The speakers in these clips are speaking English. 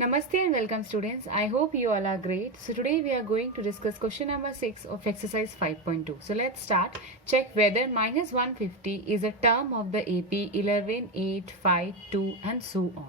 Namaste and welcome students. I hope you all are great. So today we are going to discuss question number 6 of exercise 5.2. So let's start. Check whether minus 150 is a term of the AP 11, 8, 5, 2 and so on.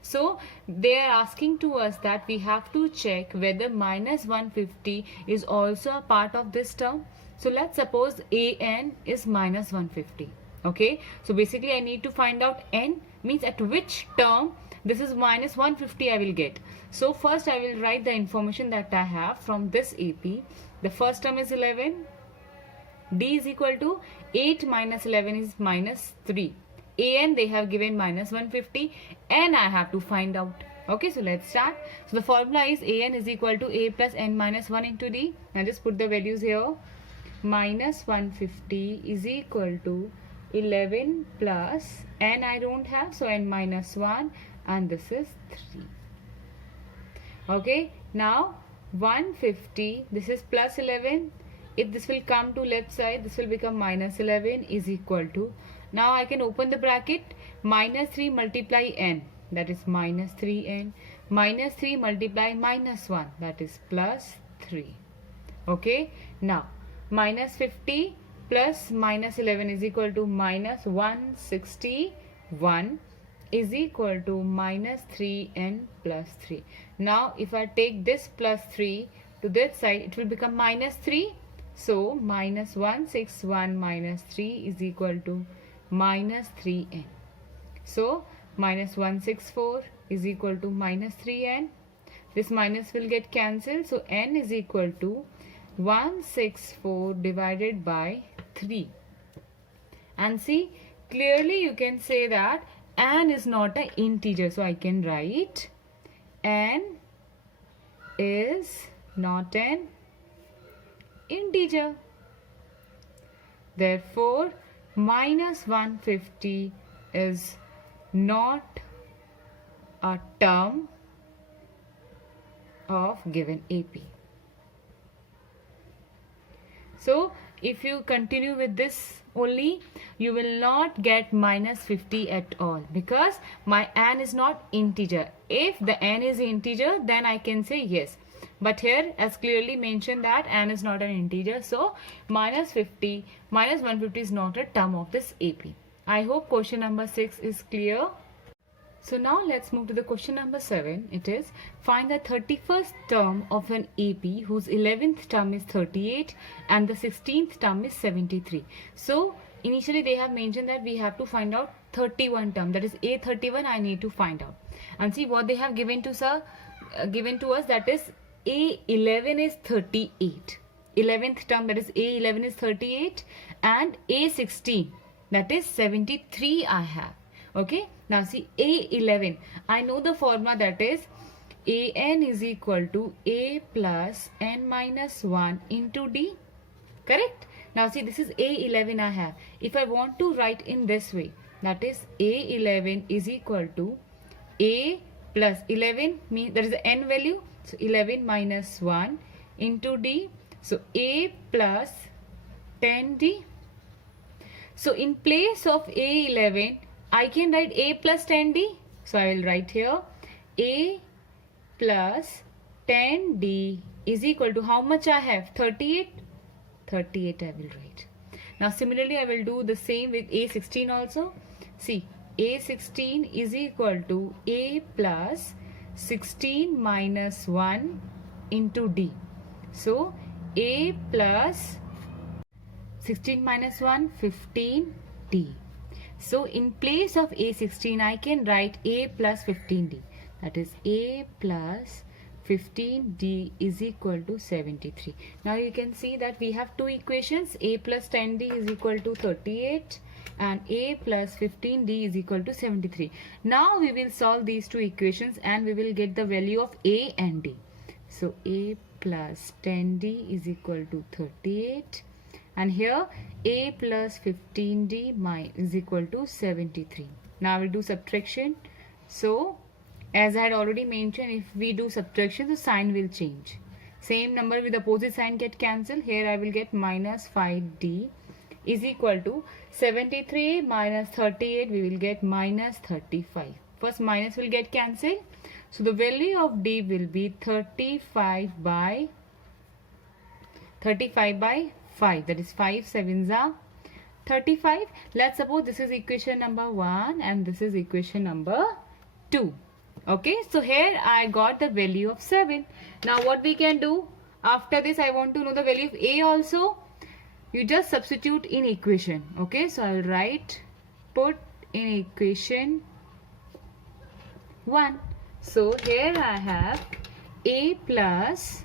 So they are asking to us that we have to check whether minus 150 is also a part of this term. So let's suppose AN is minus 150. Okay. So basically I need to find out N means at which term this is minus 150 I will get. So first I will write the information that I have from this AP. The first term is 11. D is equal to 8 minus 11 is minus 3. AN they have given minus 150 and I have to find out. Okay, so let's start. So the formula is AN is equal to A plus N minus 1 into D. Now just put the values here. Minus 150 is equal to 11 plus N I don't have, so N minus 1 and this is 3. Okay, now 150, this is plus 11. If this will come to left side, this will become minus 11 is equal to, now I can open the bracket, minus 3 multiply N, that is minus 3N, minus 3 multiply minus 1, that is plus 3. Okay, now minus 50 plus minus 11 is equal to minus 161 is equal to minus 3N plus 3. Now if I take this plus 3 to this side, it will become minus 3. So minus 161 minus 3 is equal to minus 3N. So minus 164 is equal to minus 3N. This minus will get cancelled. So N is equal to 164 divided by 3. And see, clearly you can say that N is not an integer. So I can write N is not an integer. Therefore, minus 150 is not a term of given AP. So if you continue with this only, you will not get minus 50 at all because my N is not integer. If the N is integer, then I can say yes. But here as clearly mentioned that N is not an integer. So minus 150 is not a term of this AP. I hope question number 6 is clear. So now let's move to the question number 7. It is find the 31st term of an AP whose 11th term is 38 and the 16th term is 73. So initially they have mentioned that we have to find out 31 term, that is A31 I need to find out. And see what they have given to us, that is A11 is 38. 11th term, that is A11 is 38 and A16 that is 73 I have. Okay, now see A11, I know the formula, that is AN is equal to A plus N minus 1 into D, correct? Now see, this is A11 I have. If I want to write in this way, that is A11 is equal to A plus 11 means that is the N value, so 11 minus 1 into D, so A plus 10D. So in place of A11, I can write A plus 10D. So I will write here A plus 10D is equal to how much I have? 38. 38 I will write. Now similarly I will do the same with A16 also. See, A16 is equal to A plus 16 minus 1 into D. So A plus 16 minus 1, 15D. So in place of A16, I can write A plus 15D. That is A plus 15D is equal to 73. Now you can see that we have two equations. A plus 10D is equal to 38 and A plus 15D is equal to 73. Now we will solve these two equations and we will get the value of A and D. So A plus 10D is equal to 38. And here A plus 15D is equal to 73. Now I will do subtraction. So as I had already mentioned, if we do subtraction, the sign will change. Same number with opposite sign get cancelled. Here I will get minus 5D is equal to 73 minus 38. We will get minus 35. First minus will get cancelled. So the value of D will be 35 by 5. That is 5 sevens are 35. Let's suppose this is equation number 1 and this is equation number 2. Okay, so here I got the value of 7. Now what we can do? After this I want to know the value of A also. You just substitute in equation. Okay, so I will put in equation 1. So here I have A plus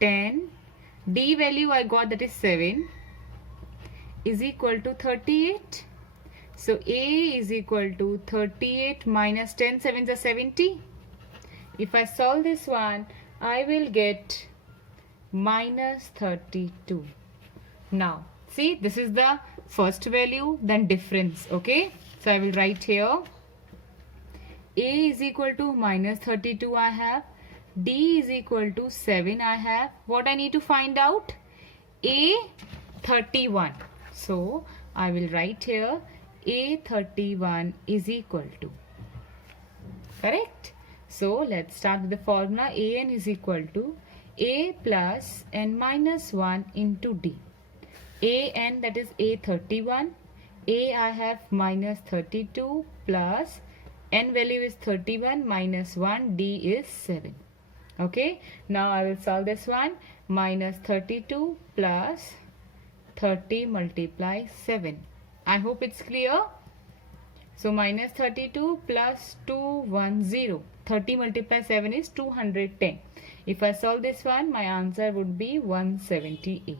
10. D value I got, that is 7, is equal to 38. So A is equal to 38 minus 10 sevens are 70. If I solve this one, I will get minus 32. Now see, this is the first value, then difference. Okay, so I will write here A is equal to minus 32 I have, D is equal to 7 I have. What I need to find out? A 31. So I will write here A 31 is equal to, correct? So let's start with the formula. An is equal to A plus n minus 1 into D. An, that is A 31. A I have minus 32 plus n value is 31 minus 1, D is 7. Okay, now I will solve this one. Minus 32 plus 30 multiply 7. I hope it's clear. So minus 32 plus 210. 30 multiply 7 is 210. If I solve this one, my answer would be 178.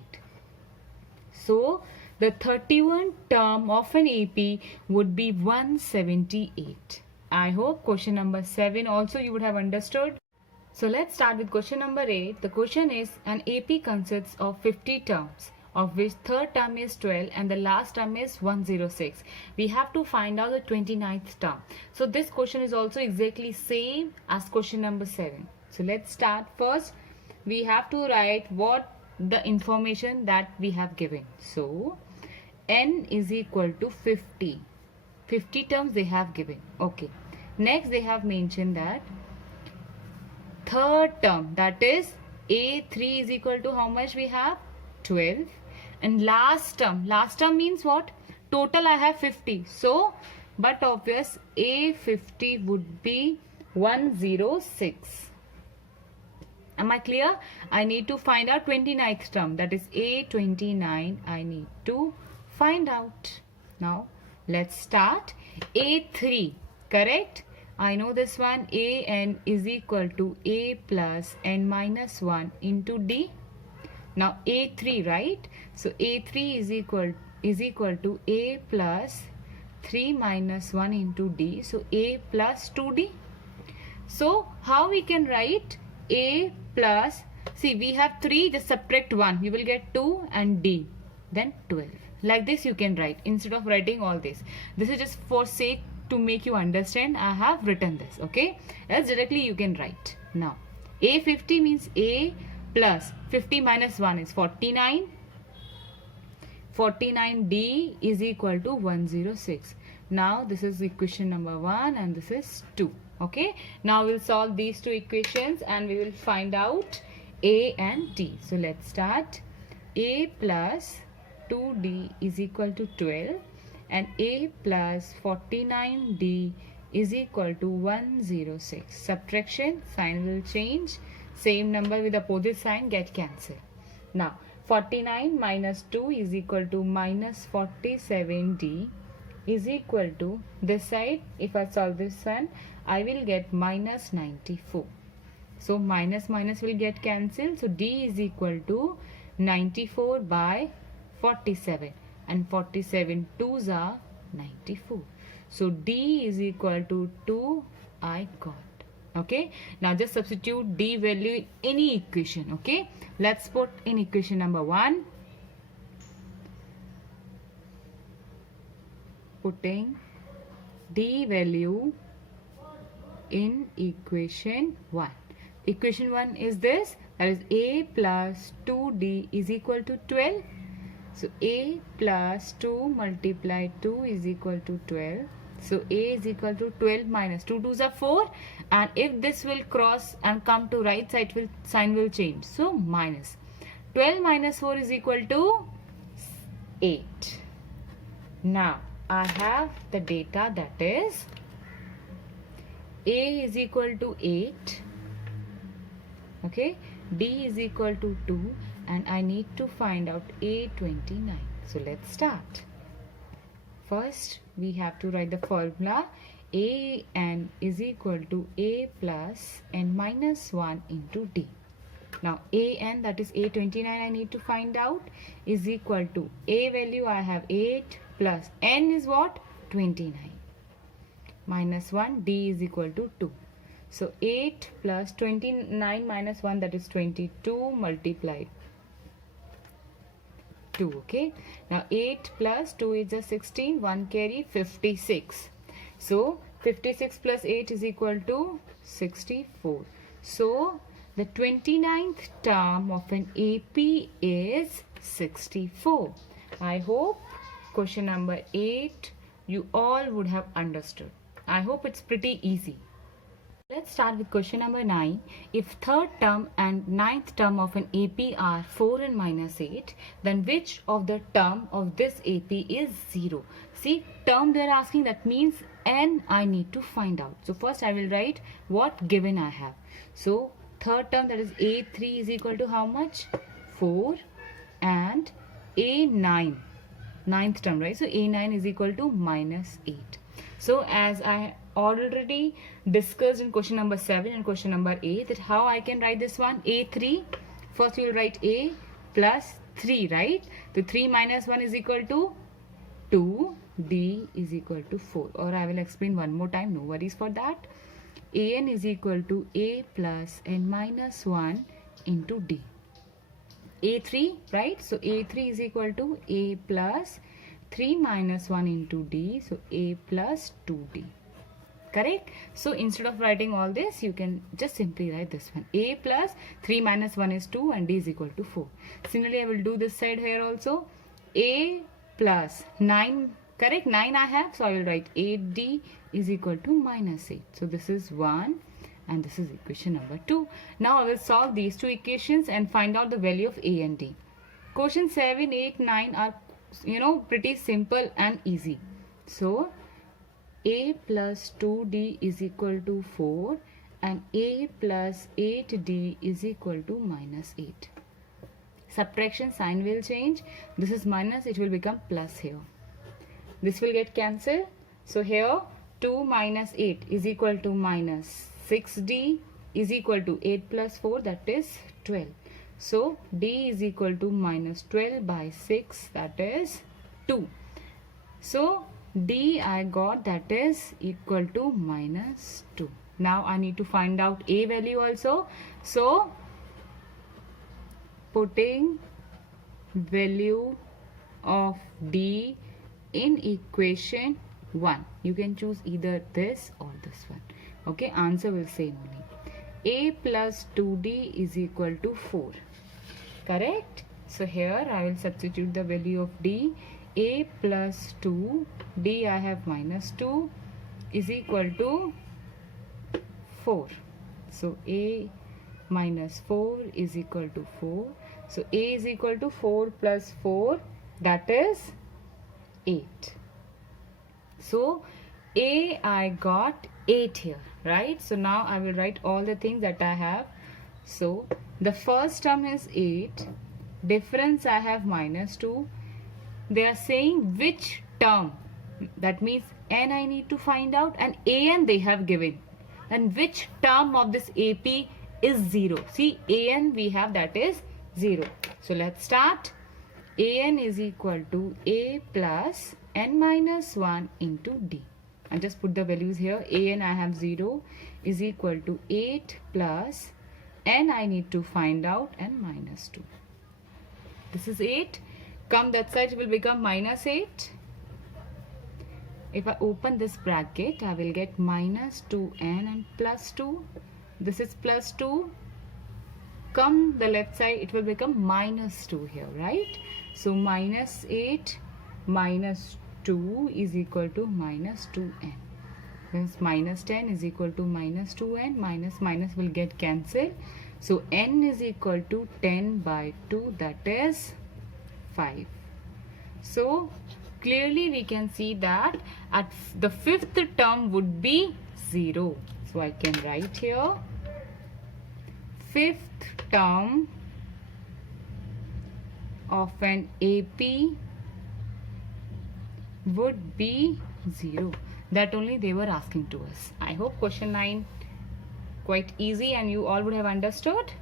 So the 31 term of an AP would be 178. I hope question number 7 also you would have understood. So let's start with question number 8. The question is, an AP consists of 50 terms, of which third term is 12 and the last term is 106. We have to find out the 29th term. So this question is also exactly same as question number 7. So let's start. First, we have to write what the information that we have given. So n is equal to 50. 50 terms they have given. Okay. Next they have mentioned that third term, that is A3 is equal to how much we have? 12. And last term means what? Total I have 50. So, but obvious A50 would be 106. Am I clear? I need to find out 29th term, that is A29. I need to find out. Now, let's start. A3, correct? I know this one. An is equal to A plus n minus 1 into D. Now A3, right? So A3 is equal to A plus 3 minus 1 into D. So A plus 2D. So how we can write A plus, see we have 3, just subtract 1. You will get 2 and D. Then 12. Like this you can write instead of writing all this. This is just for sake to make you understand. I have written this. Okay. Else directly you can write. Now A50 means A plus 50 minus 1 is 49. 49D is equal to 106. Now this is equation number 1 and this is 2. Okay. Now we'll solve these two equations and we will find out A and D. So let's start. A plus 2D is equal to 12 and A plus 49D is equal to 106. Subtraction, sign will change. Same number with opposite sign get cancelled. Now 49 minus 2 is equal to minus 47D is equal to, this side if I solve this one, I will get minus 94. So minus minus will get cancelled. So D is equal to 94 by 47 and 47 2s are 94. So D is equal to 2 I got. Okay. Now just substitute D value in any equation. Okay. Let's put in equation number 1. Putting D value in equation 1. Equation 1 is this, that is A plus 2D is equal to 12. So a plus 2 multiplied 2 is equal to 12. So a is equal to 12 minus 2 2s are 4, and if this will cross and come to right side, sign will change. So minus 12 minus 4 is equal to 8. Now I have the data, that is a is equal to 8, okay, d is equal to 2, and I need to find out a29. So let's start. First we have to write the formula. A n is equal to a plus n minus 1 into d. Now a n, that is a29, I need to find out, is equal to a value I have 8 plus n is what? 29 minus 1, d is equal to 2. So 8 plus 29 minus 1, that is 22 multiplied 2. Okay, now 8 plus 2 is a 16, 1 carry 56. So 56 plus 8 is equal to 64. So the 29th term of an AP is 64. I hope question number 8 you all would have understood. I hope it's pretty easy. Let's start with question number 9. If third term and ninth term of an AP are 4 and minus 8, then which of the term of this AP is 0? See, term they are asking, that means n I need to find out. So first I will write what given I have. So third term, that is a3 is equal to how much? 4, and a9, ninth term, right? So a9 is equal to minus 8. So as I already discussed in question number 7 and question number 8, that how I can write this one, a3, first we will write a plus 3, right? So 3 minus 1 is equal to 2, d is equal to 4, or I will explain one more time, no worries for that. an is equal to a plus n minus 1 into d. a3, right? So a3 is equal to a plus 3 minus 1 into d, so a plus 2d. Correct? So instead of writing all this, you can just simply write this one. A plus 3 minus 1 is 2 and d is equal to 4. Similarly, I will do this side here also. A plus 9, correct? 9 I have, so I will write 8d is equal to minus 8. So this is 1 and this is equation number 2. Now I will solve these two equations and find out the value of a and d. Question 7, 8, 9 are, pretty simple and easy. So a plus 2d is equal to 4 and a plus 8d is equal to minus 8. Subtraction sign will change. This is minus, it will become plus here. This will get cancelled. So here 2 minus 8 is equal to minus 6d is equal to 8 plus 4, that is 12. So d is equal to minus 12 by 6, that is 2. So d I got, that is equal to minus 2. Now I need to find out a value also. So putting value of d in equation 1. You can choose either this or this one. Okay, answer will say only. A plus 2d is equal to 4. Correct? So here I will substitute the value of d. A plus 2, d I have minus 2 is equal to 4. So a minus 4 is equal to 4. So a is equal to 4 plus 4, that is 8. So a I got 8 here, right? So now I will write all the things that I have. So the first term is 8, difference I have minus 2. They are saying which term, that means n I need to find out, and an they have given, and which term of this AP is 0. See, an we have, that is 0. So let's start. An is equal to a plus n minus 1 into d. I just put the values here. An I have 0 is equal to 8 plus n I need to find out, and minus 2. This is 8. Come that side, it will become minus 8. If I open this bracket, I will get minus 2n and plus 2. This is plus 2. come the left side, it will become minus 2 here, right? So minus 8 minus 2 is equal to minus 2n. Means minus 10 is equal to minus 2n. Minus minus will get cancelled. So n is equal to 10 by 2, that is 5. So clearly we can see that at the fifth term would be 0. So I can write here fifth term of an AP would be 0. That only they were asking to us. I hope question 9 quite easy and you all would have understood.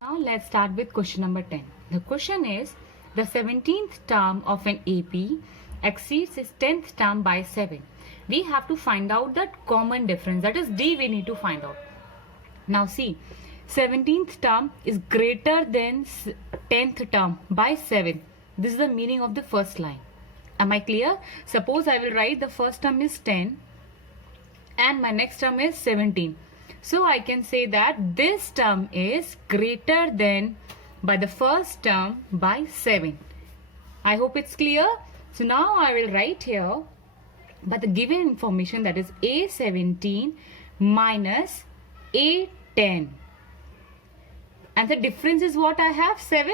Now let's start with question number 10. The question is, the 17th term of an AP exceeds its 10th term by 7. We have to find out that common difference, that is D we need to find out. Now see, 17th term is greater than 10th term by 7. This is the meaning of the first line. Am I clear? Suppose I will write the first term is 10 and my next term is 17. So I can say that this term is greater than by the first term by 7. I hope it's clear. So now I will write here by the given information, that is A17 minus A10. And the difference is what I have? 7.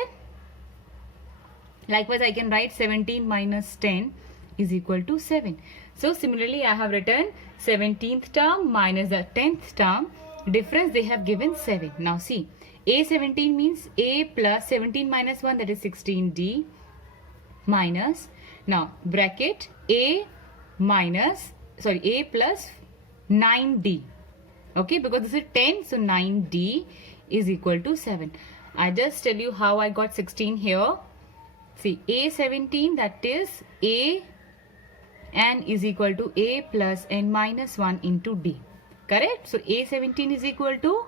Likewise, I can write 17 minus 10 is equal to 7. So similarly, I have written 17th term minus the 10th term. Difference they have given 7. Now see, A17 means A plus 17 minus 1, that is 16D, minus, now bracket A plus 9D. Okay, because this is 10, so 9D is equal to 7. I just tell you how I got 16 here. See, A17, that is A n is equal to A plus n minus 1 into D. Correct? So A17 is equal to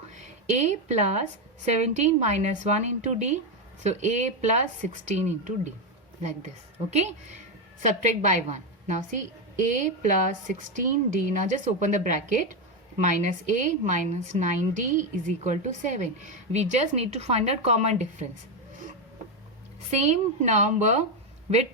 A plus 17 minus 1 into D. So A plus 16 into D. Like this. Okay? Subtract by 1. Now see, A plus 16D. Now just open the bracket. Minus A minus 9D is equal to 7. We just need to find out common difference. Same number with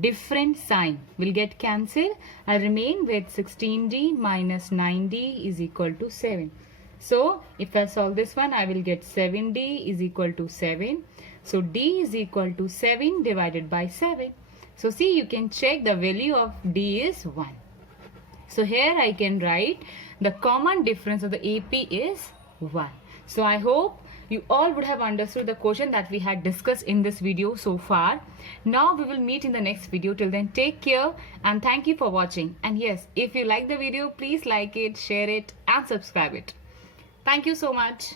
different sign will get cancelled. I'll remain with 16D minus 9D is equal to 7. So if I solve this one, I will get 7D is equal to 7. So D is equal to 7 divided by 7. So see, you can check the value of D is 1. So here I can write the common difference of the AP is 1. So I hope you all would have understood the question that we had discussed in this video so far. Now we will meet in the next video. Till then, take care and thank you for watching. And yes, if you like the video, please like it, share it and subscribe it. Thank you so much.